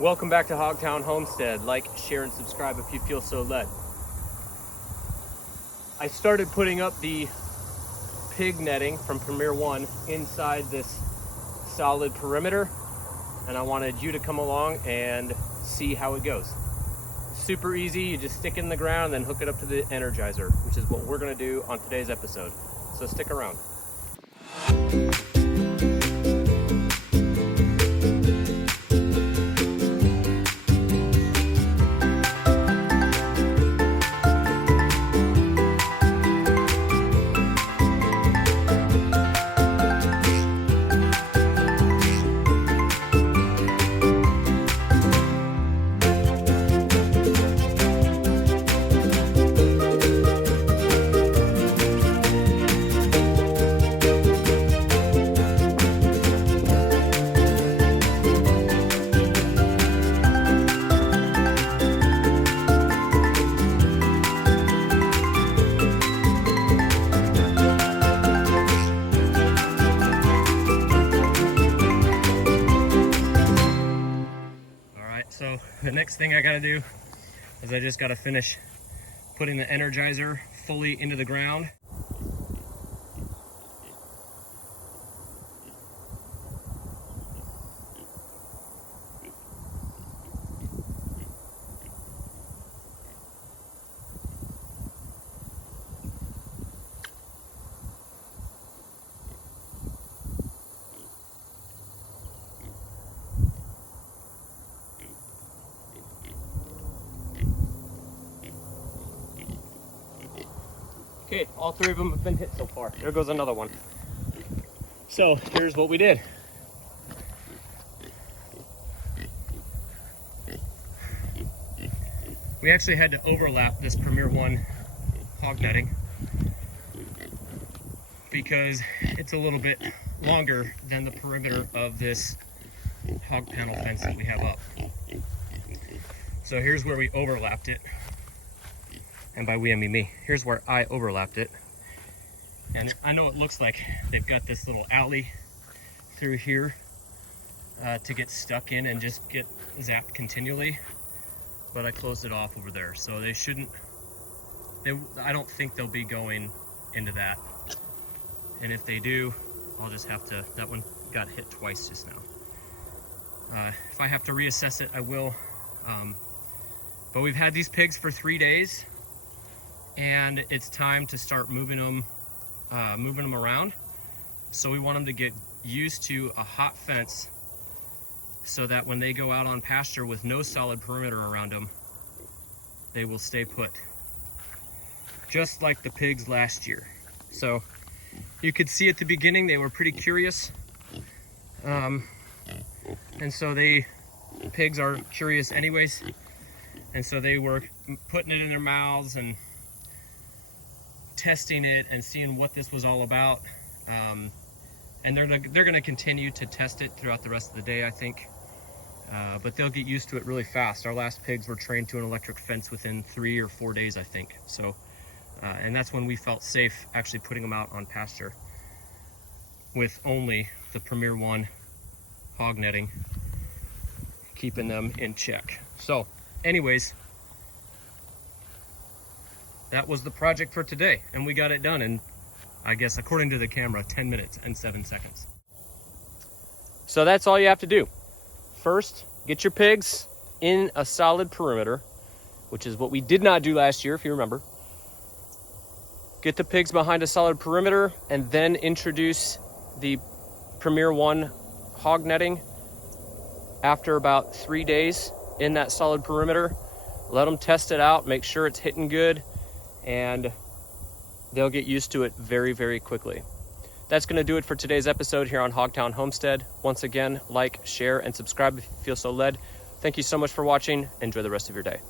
Welcome back to Hogtown Homestead. Like, share, and subscribe if you feel so led. I started putting up the pig netting from Premier One inside this solid perimeter, and I wanted you to come along and see how it goes. Super easy. You just stick it in the ground and then hook it up to the Energizer, which is what we're going to do on today's episode. So stick around. So the next thing I gotta do is I just gotta finish putting the Energizer fully into the ground. Okay, all three of them have been hit so far. There goes another one. So here's what we did. We actually had to overlap this Premier One hog netting because it's a little bit longer than the perimeter of this hog panel fence that we have up. So here's where we overlapped it. And by we, I mean me. Here's where I overlapped it. And I know it looks like they've got this little alley through here to get stuck in and just get zapped continually. But I closed it off over there. So they shouldn't, I don't think they'll be going into that. And if they do, I'll just have to, that one got hit twice just now. If I have to reassess it, I will. But we've had these pigs for 3 days. And it's time to start moving them around. So we want them to get used to a hot fence so that when they go out on pasture with no solid perimeter around them, they will stay put. Just like the pigs last year. So you could see at the beginning, they were pretty curious. And so pigs are curious anyways. And so they were putting it in their mouths and testing it and seeing what this was all about, and they're going to continue to test it throughout the rest of the day, I think, but they'll get used to it really fast. Our last pigs were trained to an electric fence within 3 or 4 days, I think. So and that's when we felt safe actually putting them out on pasture with only the Premier One hog netting keeping them in check. So anyways, that was the project for today, and we got it done in, I guess, according to the camera, 10 minutes and 7 seconds. So that's all you have to do. First, get your pigs in a solid perimeter, which is what we did not do last year, if you remember. Get the pigs behind a solid perimeter, and then introduce the Premier One hog netting after about 3 days in that solid perimeter. Let them test it out, make sure it's hitting good, and they'll get used to it very, very quickly. That's going to do it for today's episode here on Hogtown Homestead. Once again, like, share, and subscribe if you feel so led. Thank you so much for watching. Enjoy the rest of your day.